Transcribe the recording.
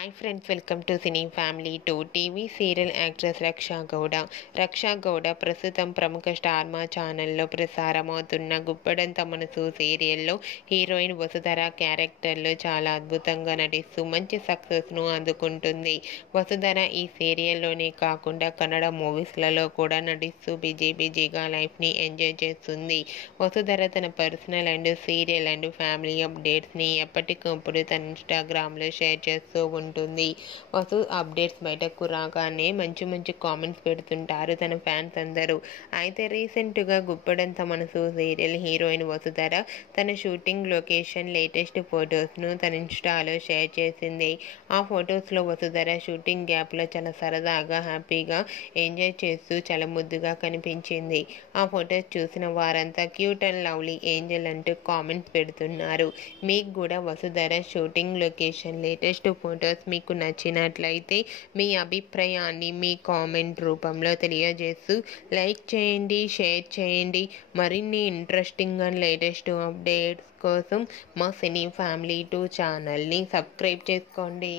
Hi friends, welcome to cine family 2. TV serial actress Raksha Gowda ప్రస్తుతం ప్రముఖ star మా ఛానల్లో ప్రసారమవుతున్న గుప్పడంత మనసు సీరియల్లో హీరోయిన్ వసుధర క్యారెక్టర్లో చాలా అద్భుతంగా నటిస్తూ మంచి సక్సెస్ను అందుకుంటుంది. వసుధర ఈ సీరియల్లోనే కాకుండా కన్నడ మూవీస్లలో కూడా నటిస్తూ బిజీగా లైఫ్ని ఎంజాయ్ చేస్తుంది. వసుధర తన personal and serial and family అప్డేట్స్ని ఎప్పటికప్పుడు తన ఇన్స్టాగ్రామ్లో షేర్ చేస్తూ ఉంటుంది. వసు అప్డేట్స్ బయటకు రాగానే మంచి కామెంట్స్ పెడుతుంటారు తన ఫ్యాన్స్ అందరూ. అయితే రీసెంట్గా గుప్పడంత మనసు సీరియల్ హీరోయిన్ వసుధర తన షూటింగ్ లొకేషన్ లేటెస్ట్ ఫొటోస్ను తన ఇన్స్టాలో షేర్ చేసింది. ఆ ఫొటోస్లో వసుధర షూటింగ్ గ్యాప్లో చాలా సరదాగా హ్యాపీగా ఎంజాయ్ చేస్తూ చాలా ముద్దుగా కనిపించింది. ఆ ఫొటోస్ చూసిన వారంతా క్యూట్ అండ్ లవ్లీ ఏంజల్ అంటూ కామెంట్స్ పెడుతున్నారు. మీకు కూడా Vasudhara shooting location latest photos మీకు నచ్చినట్లయితే మీ అభిప్రాయాన్ని మీ కామెంట్ రూపంలో తెలియజేస్తూ లైక్ చేయండి, షేర్ చేయండి. మరిన్ని ఇంట్రెస్టింగ్ అండ్ లేటెస్ట్ అప్డేట్స్ కోసం మా సినీ ఫ్యామిలీ 2 ఛానల్ని సబ్స్క్రైబ్ చేసుకోండి.